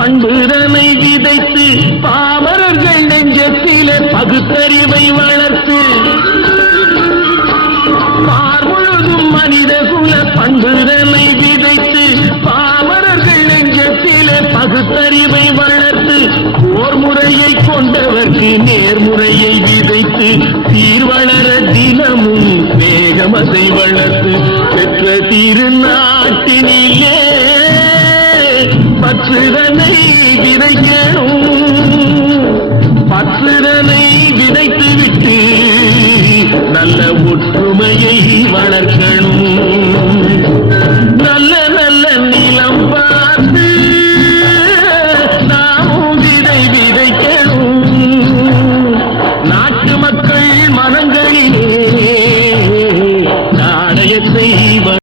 பண்புதனை விதைத்து பாமரர்கள் நெஞ்சத்திலே பகுத்தறிவை வளர்த்து பார் முழுதும் மனித குல பண்புதனை விதைத்து பாமரர்கள் நெஞ்சத்திலே பகுத்தறிவை வளர்த்து போர் முறையை கொண்டவர்க்கு நேர்முறையை விதைத்து சீர்வளர தினமும் வேகமதை வளர்த்து பெற்ற திருநாட்டினிலே பற்றுதனை விதைக்கவும் பற்றுதனை விதைத்துவிட்டு நல்ல ஒற்றுமையை வளர்க்கணும். நல்ல நல்ல நிலம் பார்த்து நாமும் விதை விதைக்கணும். நாட்டு மக்கள் மனங்களிலே